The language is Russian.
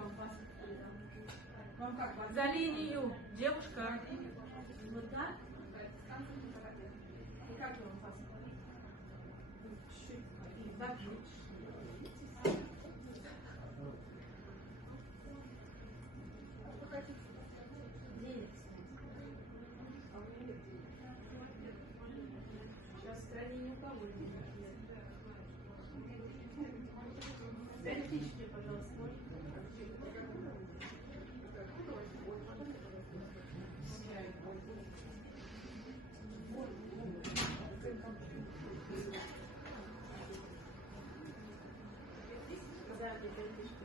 вам пас? Вам как? За линию, девушка. Вот так? И как вам пас? Чуть-чуть. И так же. Сейчас в стране ни у кого нет. Переключите, пожалуйста, можно? Да, переключите.